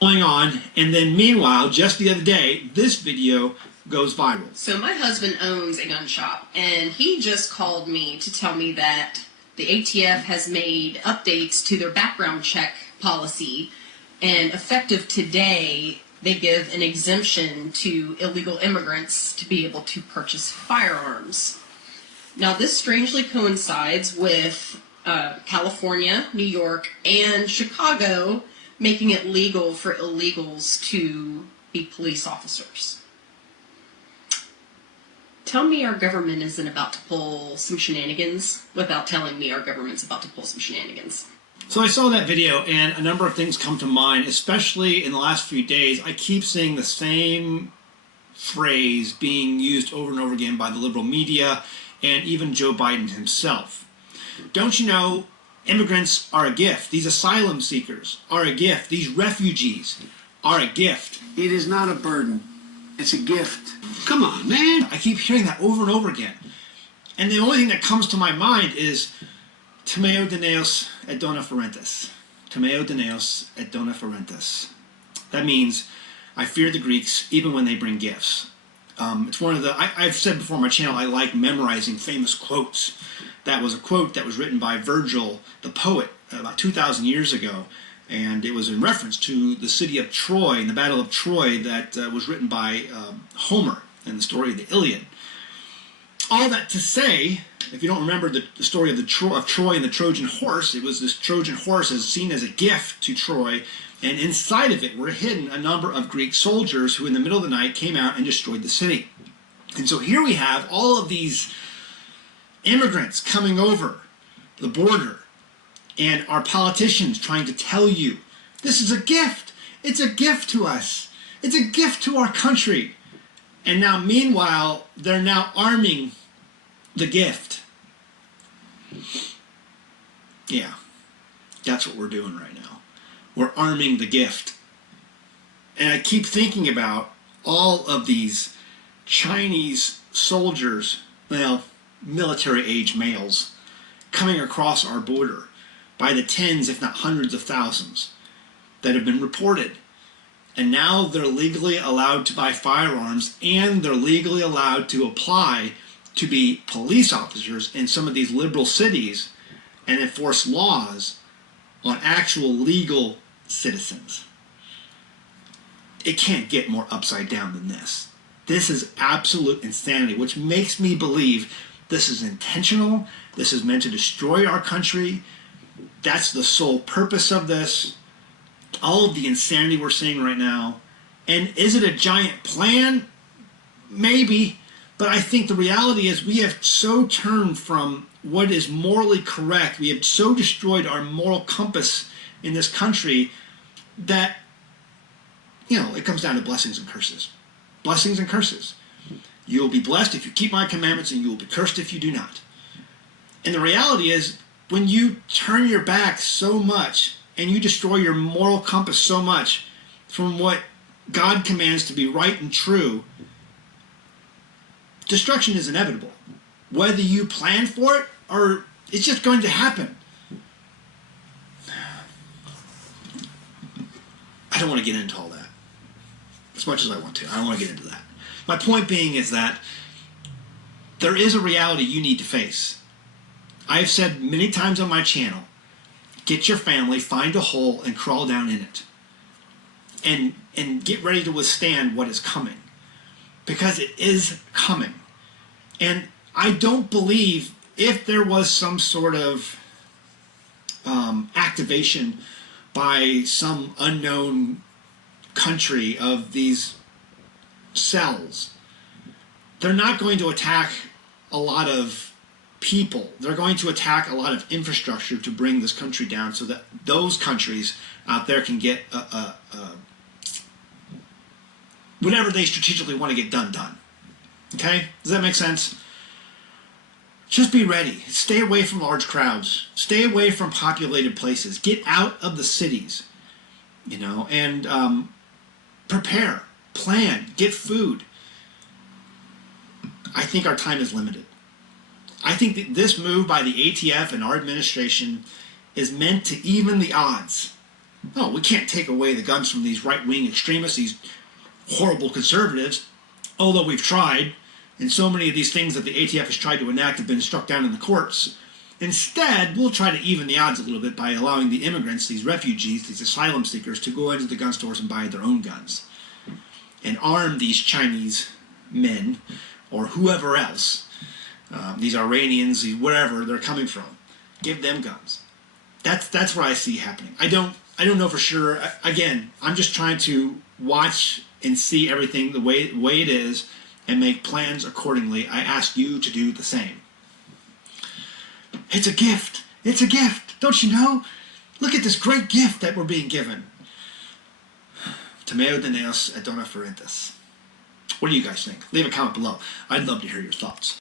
going on, and then meanwhile, just the other day, this video goes viral. So my husband owns a gun shop, and he just called me to tell me that the ATF has made updates to their background check policy, and effective today, they give an exemption to illegal immigrants to be able to purchase firearms. Now, this strangely coincides with California, New York, and Chicago making it legal for illegals to be police officers. Tell me our government isn't about to pull some shenanigans without telling me our government's about to pull some shenanigans. So I saw that video, and a number of things come to mind, especially in the last few days. I keep seeing the same phrase being used over and over again by the liberal media and even Joe Biden himself. Don't you know, immigrants are a gift. These asylum seekers are a gift. These refugees are a gift. It is not a burden. It's a gift. Come on, man. I keep hearing that over and over again. And the only thing that comes to my mind is Timeo Dineos et dona ferentes. Timeo Dineos et dona ferentes. That means I fear the Greeks even when they bring gifts. It's one of the, I've said before on my channel, I like memorizing famous quotes. That was a quote that was written by Virgil, the poet, about 2,000 years ago. And it was in reference to the city of Troy and the Battle of Troy that was written by Homer in the story of the Iliad. All that to say, if you don't remember the story of Troy and the Trojan horse, it was this Trojan horse as seen as a gift to Troy, and inside of it were hidden a number of Greek soldiers who in the middle of the night came out and destroyed the city. And so here we have all of these immigrants coming over the border, and our politicians trying to tell you, this is a gift. It's a gift to us. It's a gift to our country. And now, meanwhile, they're now arming the gift. Yeah, that's what we're doing right now. We're arming the gift. And I keep thinking about all of these Chinese soldiers, well, military-age males, coming across our border by the tens, if not hundreds of thousands, that have been reported. And now they're legally allowed to buy firearms, and they're legally allowed to apply to be police officers in some of these liberal cities and enforce laws on actual legal citizens. It can't get more upside down than this. This is absolute insanity, which makes me believe this is intentional. This is meant to destroy our country. That's the sole purpose of this. All of the insanity we're seeing right now. And is it a giant plan? Maybe. But I think the reality is we have so turned from what is morally correct, we have so destroyed our moral compass in this country that, you know, it comes down to blessings and curses. Blessings and curses. You will be blessed if you keep my commandments, and you will be cursed if you do not. And the reality is, when you turn your back so much and you destroy your moral compass so much from what God commands to be right and true, destruction is inevitable. Whether you plan for it or it's just going to happen. I don't want to get into all that as much as I want to. I don't want to get into that. My point being is that there is a reality you need to face. I've said many times on my channel, get your family, find a hole, and crawl down in it. And get ready to withstand what is coming. Because it is coming. And I don't believe if there was some sort of activation by some unknown country of these cells, they're not going to attack a lot of people. They're going to attack a lot of infrastructure to bring this country down so that those countries out there can get whatever they strategically want to get done. Okay? Does that make sense? Just be ready. Stay away from large crowds. Stay away from populated places. Get out of the cities, you know, and prepare, plan, get food. I think our time is limited. I think that this move by the ATF and our administration is meant to even the odds. No, we can't take away the guns from these right-wing extremists, these horrible conservatives, although we've tried, and so many of these things that the ATF has tried to enact have been struck down in the courts. Instead, we'll try to even the odds a little bit by allowing the immigrants, these refugees, these asylum seekers, to go into the gun stores and buy their own guns. And arm these Chinese men, or whoever else, these Iranians, these wherever they're coming from. Give them guns. That's what I see happening. I don't know for sure. Again, I'm just trying to watch and see everything the way it is and make plans accordingly. I ask you to do the same. It's a gift. It's a gift. Don't you know? Look at this great gift that we're being given. Tomeo de Neos et dona ferentes. What do you guys think? Leave a comment below. I'd love to hear your thoughts.